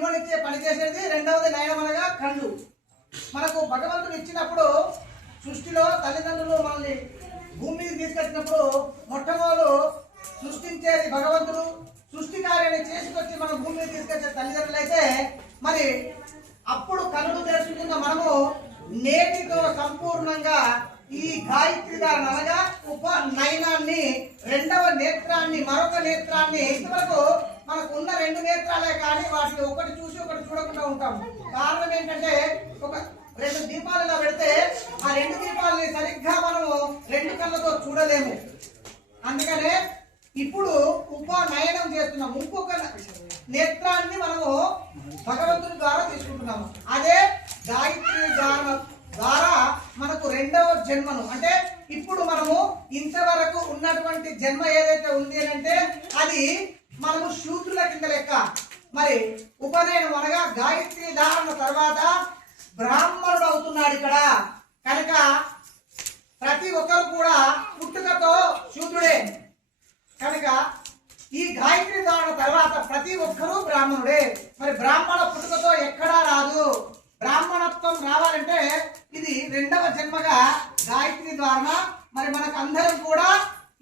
విలువనిచ్చే పని చేసేది, రెండవది నయనం అనగా కళ్ళు. మనకు భగవంతుడు ఇచ్చినప్పుడు సృష్టిలో తల్లిదండ్రులు మనల్ని భూమి మీద తీసుకొచ్చినప్పుడు మొట్టమొదలు సృష్టించేది భగవంతుడు. సృష్టి కార్యాన్ని చేసుకొచ్చి మన భూమి మీద తీసుకొచ్చే తల్లిదండ్రులు అయితే మరి అప్పుడు కళ్ళు తెలుసుకున్న మనము నేటితో సంపూర్ణంగా ఈ గాయత్రి ధారణ అనగా ఉపనయనాన్ని, రెండవ నేత్రాన్ని, మరొక నేత్రాన్ని, ఇంతవరకు మనకు ఉన్న రెండు నేత్రాలే కానీ వాటిని ఒకటి చూసి ఒకటి చూడకుండా ఉంటాం. కారణం ఏంటంటే ఒక రెండు దీపాలు ఇలా పెడితే ఆ రెండు దీపాలని సరిగ్గా మనము రెండు కళ్ళతో చూడలేము. అందుకనే ఇప్పుడు ఉపనయనం చేస్తున్నాం. ఇంకొక నేత్రాన్ని మనము భగవంతుని ద్వారా తీసుకుంటున్నాము. అదే గాయత్రి ద్వారా మనకు రెండవ జన్మను, అంటే ఇప్పుడు మనము ఇంతవరకు ఉన్నటువంటి జన్మ ఏదైతే ఉంది అంటే అది మనము శూద్రుల కింద లెక్క. మరి ఉపనయనం అనగా గాయత్రి ధారణ తర్వాత బ్రాహ్మణుడు అవుతున్నాడు ఇక్కడ. కనుక ప్రతి ఒక్కరు కూడా పుట్టుకతో శూద్రుడే. కనుక ఈ గాయత్రి ధారణ తర్వాత ప్రతి ఒక్కరూ బ్రాహ్మణుడే. మరి బ్రాహ్మణ పుట్టుకతో ఎక్కడా రాదు. బ్రాహ్మణత్వం రావాలంటే ఇది రెండవ జన్మగా గాయత్రి ధారణ. మరి మనకు అందరం కూడా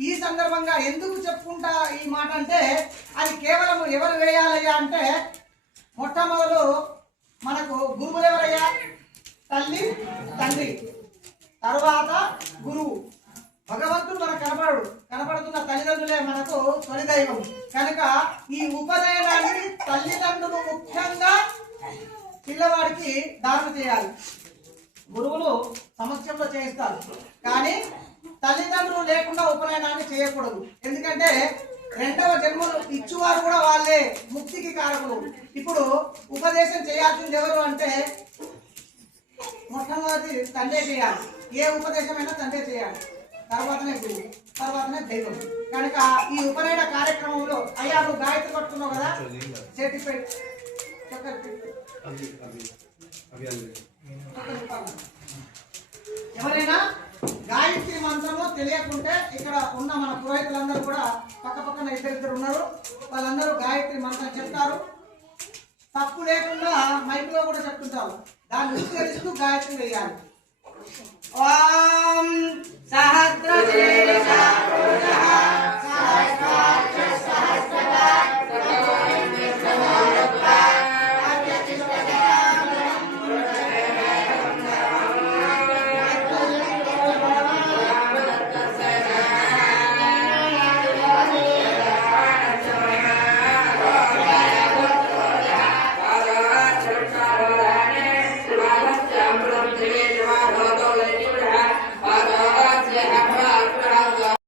ఈ సందర్భంగా ఎందుకు చెప్పుకుంటా ఈ మాట అంటే అది కేవలం ఎవరు వేయాలయ్యా అంటే మొట్టమొదలు మనకు గురువులు ఎవరయ్యా? తల్లి, తండ్రి, తర్వాత గురువు. భగవంతుడు మనకు కనపడుతున్న తల్లిదండ్రులే మనకు తొలి దైవం. కనుక ఈ ఉపనయనాన్ని తల్లిదండ్రులు ముఖ్యంగా పిల్లవాడికి ధారణ చేయాలి. గురువులు సమక్షంలో చేయిస్తారు, కానీ తల్లిదండ్రులు లేకుండా ఉపనయనాన్ని చేయకూడదు. ఎందుకంటే రెండవ జన్మలు ఇచ్చువారు కూడా వాళ్ళే, ముక్తికి కారకులు. ఇప్పుడు ఉపదేశం చేయాల్సింది ఎవరు అంటే మొట్టమొదటి తండ్రి చేయాలి. ఏ ఉపదేశమైనా తండ్రి చేయాలి, తర్వాతనే గురువు, తర్వాతనే దైవం. కనుక ఈ ఉపనయన కార్యక్రమంలో అయ్యా నువ్వు గాయత్రి పట్టుకున్నావు కదా, సర్టిఫికేట్ ఎవరైనా గాయత్రి మంత్రము తెలియకుంటే ఇక్కడ ఉన్న మన పురోహితులందరూ కూడా పక్కన ఇద్దరు ఉన్నారు, వాళ్ళందరూ గాయత్రి మంత్రం చెప్తారు. తప్పు లేకుండా మైక్లో కూడా చెప్తుంటారు. దాన్ని విస్తరిస్తూ గాయత్రి వేయాలి. ఓం సహ